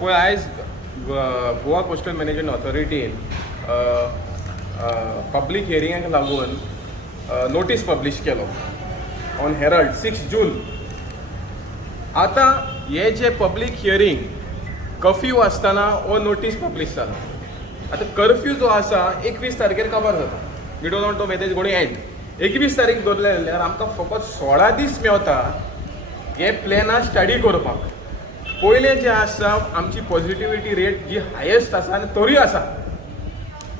पळय आयज Goa coastal management ऑथॉरिटीन public हियरिंगाक लागून नोटीस पब्लीश केलो ऑन हेरल्ड 6 जून. आतां हे जे पब्लीक हियरींग कर्फ्यू आसतना हो नोटीस पब्लीश जालो. आतां कर्फ्यू जो आसा 21 तारखेर काबार जाता. We don't want to make this gory end. 21 तारीख धरले जाल्यार आमकां फकत 16 दीस मेवता हे प्लॅनां स्टडी करपाक. पयलें जें आसा आमची पॉझिटिव्हिटी रेट जी हायेस्ट आसा आनी तरी आसा.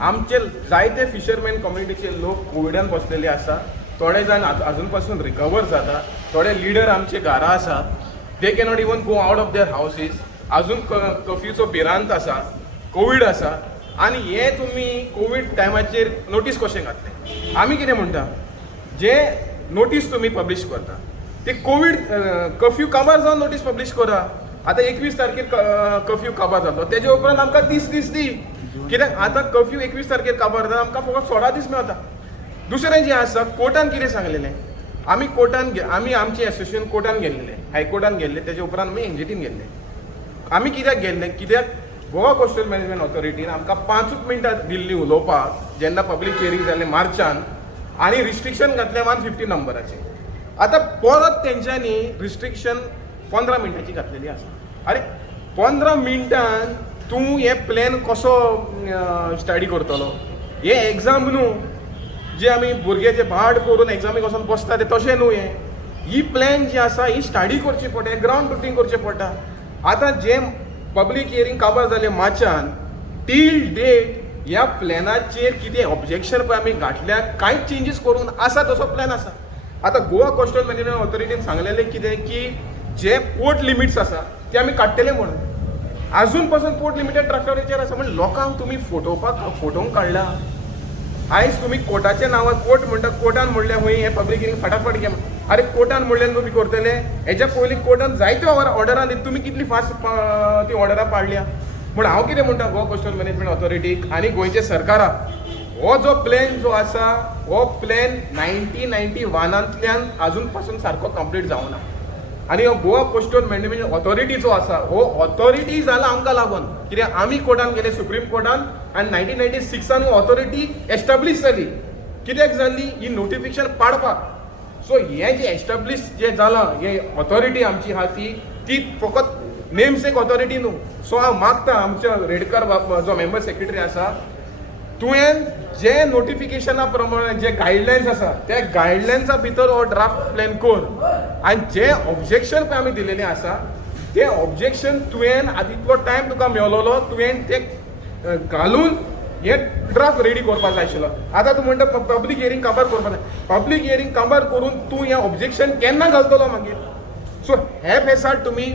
आमचे जायते फिशरमॅन कम्युनिटीचे लोक कोविडान बसलेले आसा. थोडे जाण आजून पासून रिकवर जाता. थोडे लिडर आमचे घरा आसा. They cannot even go out of their houses. आजून कर्फ्यूचो भिरांत आसा. कोवीड आसा आनी हे तुमी कोवीड टायमाचेर नोटीस कशें घातले. आमी कितें म्हणटा जे नोटीस तुमी पब्लीश करता ते कोवीड कर्फ्यू काबार जावन नोटीस पब्लीश करा. आतां 21 तारखेर कर्फ्यू काबार जालो तेजे उपरांत आमकां 30 दीस दी. कित्याक आतां कर्फ्यू 21 तारखेर काबार जाता आमकां फकत 16 दीस मेवता. दुसरें जें आसा कोर्टान कितें सांगलेलें आमी आमचें एसोसिएशन कोर्टान गेल्लें हायकोर्टान गेल्ले तेजे उपरांत आमी एनजीटीन गेल्ले. आमी कित्याक गेल्ले कित्याक गोवा कोस्टल मॅनेजमेंट ऑथॉरिटीन आमकां 5 मिनटां दिल्ली उलोवपाक जेन्ना पब्लीक हियरींग जाल्लें मार्चान आनी रिस्ट्रिक्शन घातलें 150 नंबराचें. आतां परत तेंच्यांनी रिस्ट्रिक्शन 15 मिनटाची घातलेली आसा. अरे 15 मिनटान तूं हे प्लॅन कसो स्टडी करतलो. हे एग्जाम न्हू जे आमी भुरगे जे भाड करून एग्जामीक वचून बसता ते तशें न्हू. ही प्लॅन जी आसा ही स्टडी करची पडटा. हे ग्रावंड रुटीन करचें पडटा. आतां जे पब्लीक हियरींग काबार जालें मार्चान टील डेट ह्या प्लॅनाचेर कितें ऑब्जेक्शन पळय आमी घातल्यात कांयच चेंजीस करून आसा तसो प्लॅन आसा. आतां गोवा कोस्टल मॅनेजमेंट ऑथॉरिटीन सांगलेलें कितें की जे पोर्ट लिमिट्स आसा ते आमी काडटले म्हणून. आजून पासून पोर्ट लिमिटेड ट्रॅक्टरीचेर आसा म्हणजे लोकांक तुमी फोटोवंक काडला. आयज तुमी कोर्टाच्या नांवार कोर्ट म्हणटा कोर्टान म्हणलें हूंय हे पब्लीक हियरींग फटाफट घे. अरे कोर्टान म्हणलें तुमी करतले. हेच्या पयलीं कोर्टान जायत्यो ऑर्डरां दिली तुमी कितली फास्ट ती ऑर्डरां पाडल्या. म्हूण हांव कितें म्हणटा गोवा कोस्टल मॅनेजमेंट ऑथॉरिटीक आनी गोंयच्या सरकाराक हो जो प्लॅन जो आसा हो प्लॅन 1991तल्यान आजून पासून सारको कंप्लीट जावना. आनी हो गोवा कोस्टल मॅनेजमेंट ऑथॉरिटी जो आसा हो ऑथॉरिटी जाला आमकां लागून. कित्याक आमी कोर्टान गेले सुप्रीम कोर्टान आनी 1996 ही ऑथॉरिटी एस्टाब्लीश जाली. कित्याक जाली ही नोटिफिकेशन पाडपाक. सो हे जे एस्टाब्लीश जे जालां हे ऑथॉरिटी आमची आहा ती फकत नेमसेक ऑथॉरिटी न्हू. सो हांव मागता आमच्या रेडकर जो मेंबर सेक्रेटरी आसा तुवें जे नोटिफिकेशना प्रमाणे जे गायडलायन्स आसा त्या गायडलायन्सा भितर हो ड्राफ्ट प्लॅन कर. आनी जे ऑब्जेक्शन पळय आमी दिलेलें आसा ते ऑब्जेक्शन तुवें आतां इतलो टायम तुका मेळलोलो तुवें ते घालून हे ड्राफ्ट रेडी करपाक जाय आशिल्लो. आतां तूं म्हणटा पब्लीक हियरींग काबार करपाक जाय. पब्लीक हियरींग काबार करून तूं हें ऑब्जेक्शन केन्ना घालतलो मागीर. सो हे बेसार तुमी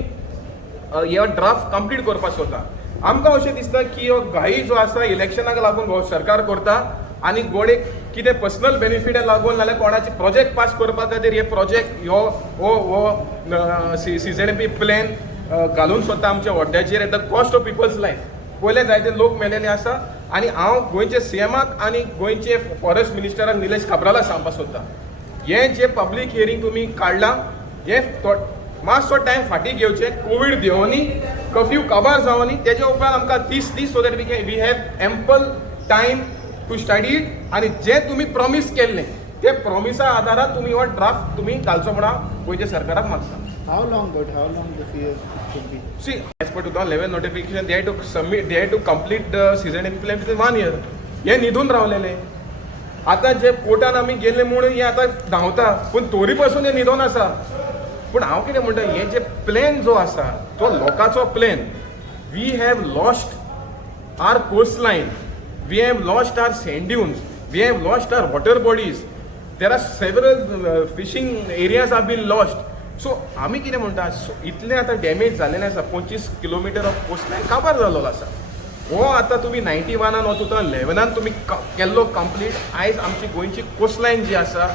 हे ड्राफ्ट कंप्लीट करपाक सोदता. आमकां अशें दिसता की हो घाई जो आसा इलेक्शनाक लागून सरकार करता आनी गोडेक कितें पर्सनल बेनिफिटा लागून नाल्यार कोणाचे प्रोजेक्ट पास करपा खातीर हे प्रोजेक्ट हो CZMP प्लॅन घालून सोदता आमच्या वड्ड्याचेर at the cost of people's life. पयले जायते लोक मेलेले आसा आनी हांव गोंयचे CMाक आनी गोंयचे फॉरेस्ट मिनिस्टराक निलेश काब्रालाक सांगपाक सोदता हे जे पब्लीक हियरींग तुमी काडलां हे मातसो टायम फाटीं घेवचे. कोवीड देंवनी कर्फ्यू काबार जावनी तेजे उपरांत आमकां 30 दीस so that we have ample time to study it. आनी जे तुमी प्रॉमीस केल्लें ते प्रॉमिसा आदारार तुमी हो ड्राफ्ट तुमी घालचो म्हणून हांव गोंयच्या सरकाराक मागता. How long this year should be? See, as per 2011 notification, they had to complete the CZMP plan within 1 year. हे न्हिदून रावलेले. आतां जे कोर्टान आमी गेले म्हणून हे आतां धांवता पूण तरी पासून हे न्हिदोन आसा. पूण हांव कितें म्हणटा हे जे प्लॅन जो आसा तो लोकांचो plan. We have lost our coastline. We have lost our sand dunes. We have lost our water bodies. There are several fishing areas are been lost. So आमी कितें म्हणटा इतलें आतां डॅमेज जालेलें आसा. 25 किलोमिटर ऑफ कोस्ट लायन काबार जाल्लो आसा. हो आतां तुमी 91 वा 2011 तुमी केल्लो कंप्लीट. आयज आमची गोंयची कोस्टलायन जी आसा,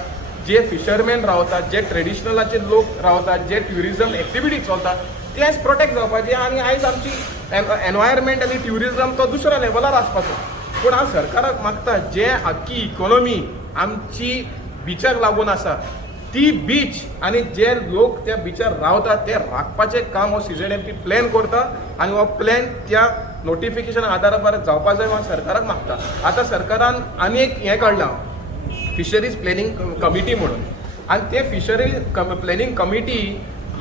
जे फिशरमॅन रावतात, जे ट्रेडिशनलाचे लोक रावतात, जे ट्युरिजम एक्टिविटी चलता, ते आयज प्रोटेक्ट जावपाचे. आनी आयज आमची एनवायरमेंट आनी ट्युरिजम तो दुसऱ्या लेवलार आसपाचो. पूण हांव सरकाराक मागता, जे आख्खी इकॉनॉमी आमची बिचाक लागून आसा, ती बीच आनी जे लोक त्या बिचार रावतात ते राखपाचें काम हो CZMP प्लॅन करता. आनी हो प्लॅन त्या नोटिफिकेशन आदारार जावपा जाय हांव सरकाराक मागता. आतां सरकारान आनी एक हें काडलां, फिशरीज प्लॅनिंग कमिटी म्हणून. आनी ते फिशरीज प्लॅनिंग कमिटी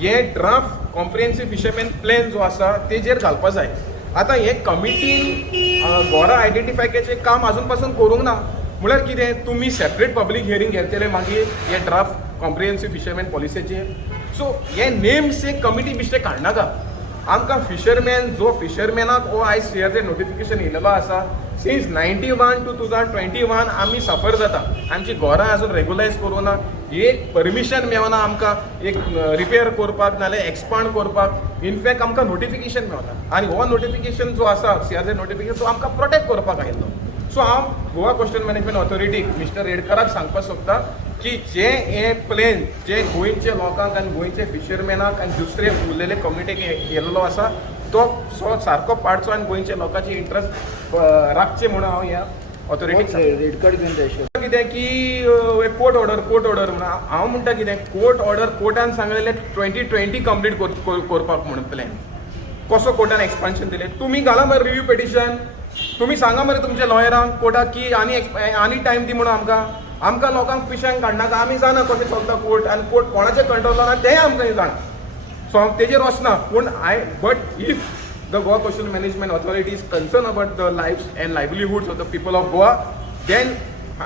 हे ड्राफ्ट कॉम्प्रिहेन्सीव फिशरमॅन प्लॅन जो आसा तेजेर घालपा जाय. आतां हे कमिटीन गोरा आयडेंटिफाय केचें काम आजून पासून करूंक ना. म्हळ्यार कितें, तुमी सेपरेट पब्लीक हियरींग घेतले मागीर हे ड्राफ्ट कॉम्प्रिहेन्सीव फिशरमॅन पॉलिसीचेर. सो हे नेम्स एक कमिटी बिश्टे काडनाका. आमकां फिशरमॅन जो फिशरमॅनाक हो आयज CRZ नोटिफिकेशन येयलेलो आसा, सिन्स 91 to 2021 आमी सफर जाता. आमची घरां आजून रेगुलायज करूं ना. एक परमिशन मेळना आमकां एक रिपेर करपाक नाल्यार एक्सपांड करपाक. इनफॅक्ट आमकां नोटिफिकेशन मेळना. आनी हो नोटिफिकेशन जो आसा CRZ नोटिफिकेशन तो आमकां प्रोटेक्ट करपाक आयिल्लो. सो हांव गोवा कोस्टल मॅनेजमेंट ऑथॉरिटीक मिस्टर रेडकराक सांगपाक सोदता की जे हे प्लॅन जे गोंयचे लोकांक आनी गोंयचे फिशरमॅनाक आनी दुसरे उरलेले कम्युनिटीक येयल्लो आसा तो सारको पाडचो आनी गोंयच्या लोकांचे इंट्रस्ट राखचे म्हणून हांव ह्या ऑथॉरिटीक रेड कार्ड घेवन जाय कितें की कोर्ट ऑर्डर म्हणून हांव म्हणटा कितें कोर्टान सांगलेलें 2020 कंप्लीट करपाक म्हणून प्लॅन. कसो कोर्टान एक्सपान्शन दिलें. तुमी घाला मरे रिव्यू पिटिशन. तुमी सांगा मरे तुमच्या लॉयरांक कोर्टाक की आनी टायम दी म्हणून आमकां लोकांक पिशांक काडनाका. आमी जाणा कशें चलता कोर्ट आनी कोर्ट कोणाचें कंट्रोलार आसा तेंय आमकां जाणा. सो हांव तेजेर वचना. पूण but if the Goa coastal management authority is concern about the lifes and livelihoods of the people of Goa, then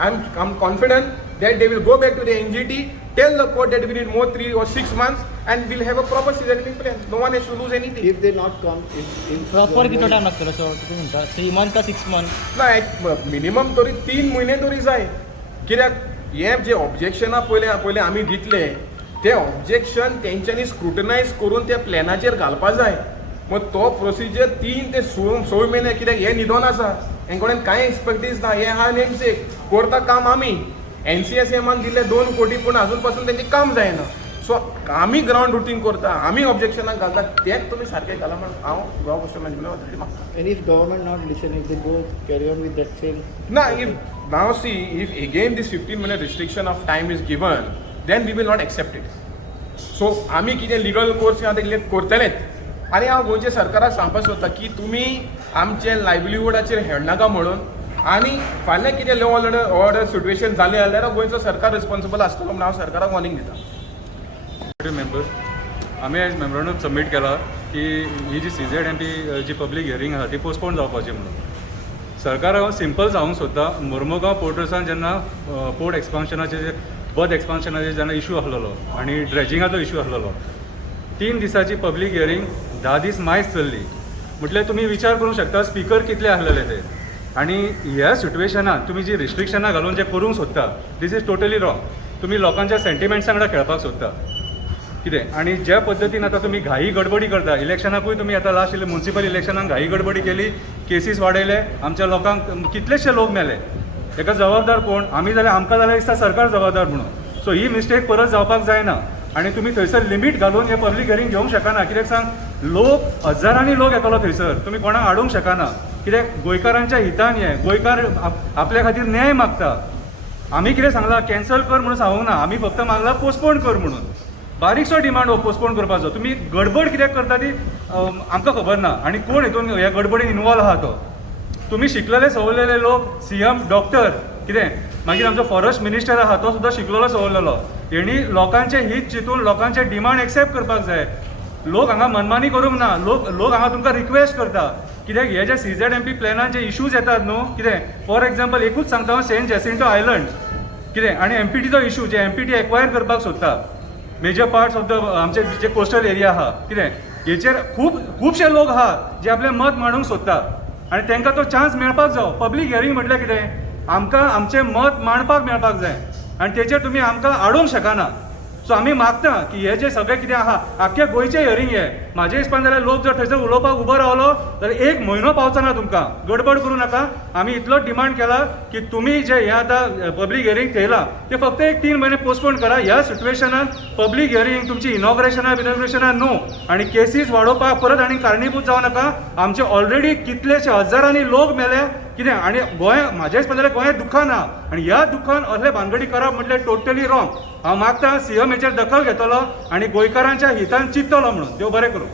I'm confident that they will go back to the NGT, tell the court that we need more 3 or 6 months and we'll have a proper CZMP plan. No one has to lose anything. If they not come, if proper किती time लागतलो so तुम्ही म्हणटा 3 month का 6 month? ना minimum तरी 3 म्हयने तरी जाय. कित्याक हे जे ऑब्जेक्शनां पयले आमी दितले ते ऑब्जेक्शन तेंच्यांनी स्क्रुटनायज करून त्या प्लॅनाचेर घालपा जाय. मग तो प्रोसिजर 3 ते 6 म्हयने कित्याक हे निदोन आसा. हेंकोडेन कांय एक्सपर्टीज ना. हे हा नेमसेक करता काम आमी. NCSMान दिले 2 कोटी पूण आजून पासून तेंचें काम जायना. सो आमी ग्रावंड रुटीन करता, आमी ऑब्जेक्शनाक घालता, तेंच तुमी सारकें घाला म्हणून हांव गोवा कोस्टल मॅनेजमेंट ऑथॉरिटी मागता. and if government not listen, if they go carry on with that same. ना if now see if again this 15-minute restriction of time is given, then we will not accept it. So आमी कितें legal course आहा ते करतलेच. आनी हांव गोंयच्या सरकाराक सांगपाक सोदता की तुमी आमचे लायव्हलीहूडाचेर हेडनाका म्हणून. आनी फाल्यां कितें लॉ ऑर्डर सिट्युएशन जालें जाल्यार गोंयचो सरकार रिस्पॉन्सिबल आसतलो म्हणून हांव सरकाराक वॉर्निंग दिता. मेंबर आम्ही आज मेमोरंडम सबमीट केला की ही जी CZMP जी पब्लीक हियरींग आहा ती पोस्टपोन जावपाची म्हणून. सरकाराक हांव सिंपल सांगूंक सोदता, मोर्मुगांव पोर्टर्सान जेन्ना पोर्ट एक्सपान्शनाचे जे बर्थ एक्सपान्शनाचे जेन्ना इशू आसलेलो आनी ड्रेजिंगाचो इशू आसलेलो, 3 दिसाची पब्लीक हियरींग 10 दीस मायज चल्ली. म्हटल्यार तुमी विचार करूंक शकता स्पीकर कितले आसलेले ते. आनी ह्या सिट्युएशनात तुमी जी रिस्ट्रिक्शनां घालून जे करूंक सोदता दीस इज टोटली रॉंग. तुमी लोकांच्या सेंटिमेंट्सा वांगडा खेळपाक सोदता कितें. आनी ज्या पद्दतीन आतां तुमी घाई गडबडी करता, इलेक्शनाकूय तुमी आतां लास्ट म्युन्सिपल इलेक्शनाक घाई गडबडी केली, केसीस वाडयले, आमच्या लोकांक कितलेशे लोक मेले. हेका जबाबदार कोण? आमी जाल्यार आमकां जाल्यार दिसता सरकार जबाबदार म्हणून. सो ही मिस्टेक परत जावपाक जायना. आनी तुमी थंयसर लिमीट घालून हे पब्लीक हियरींग घेवंक शकना. कित्याक सांग, लोक हजारांनी लोक येतलो थंयसर, तुमी कोणाक हाडूंक शकना. कित्याक गोंयकारांच्या हितान हे गोंयकार आपल्या खातीर न्याय मागता. आमी कितें सांगलां कॅन्सल कर म्हणून सांगूंक ना. आमी फक्त मागला पोस्टपोन कर म्हणून. बारीकसो डिमांड हो पोस्टपोन करपाचो. तुमी गडबड कित्याक करता ती आमकां खबर ना. आनी कोण हितून ह्या गडबडीन इनवॉल्व आहा तो. तुमी शिकलेले सवरलेले लोक, CM डॉक्टर कितें, मागीर आमचो फॉरेस्ट मिनिस्टर आहा तो सुद्दां शिकलेलो सवरलेलो. हेणी लोकांचे हित चिंतून लोकांचे डिमांड एक्सेप्ट करपाक जाय. लोक हांगा मनमानी करूंक ना. लोक हांगा तुमकां रिक्वेस्ट करता. कित्याक हे जे CZMP प्लॅनान जे इश्यूज येतात न्हू, कितें फॉर एक्झाम्पल एकूच सांगता हांव, सेंट जेसिंटो आयलंड कितें आनी MPTचो इशू जे MPT एक्वायर करपाक सोदता मेजर पार्ट्स ऑफ द आमचे जे कोस्टल एरिया आहा कितें, हेचेर खुबशे लोक आहा जे आपलें मत मांडूंक सोदता. आनी तांकां तो चान्स मेळपाक जायो. पब्लीक हियरींग म्हटल्यार कितें, आमकां आमचें मत मांडपाक मेळपाक जाय. आनी तेचेर तुमी आमकां आडोवंक शकना. सो आमी मागता की हे जे सगळे कितें आहा आख्या गोंयचे हियरींग हे म्हाजे हिसपान जाल्यार लोक जर थंयसर उलोवपाक उबो रावलो जाल्यार 1 म्हयनो पावचो ना तुमकां गडबड करूं नाका आमी इतलोच डिमांड केला की तुमी जे हे आतां पब्लीक हियरींग थेयला ते फक्त 3 म्हयने पोस्टपोन करा ह्या सिट्युएशनान पब्लीक हियरींग तुमची इनॉग्रेशना नो आनी केसीस वाडोवपाक परत आनी कारणीभूत जावं नाका आमचे ऑलरेडी कितलेशे हजारांनी लोक मेले कितें आनी गोंय म्हाज्या हिसपान जाल्यार गोंय दुख्खान आहा आनी ह्या दुख्खान असले भानगडी करप म्हटल्यार टोटली रॉंग हांव मागता CM हेचेर दखल घेतलो आनी गोंयकारांच्या हितान चिंततलो म्हणून देव बरें करूं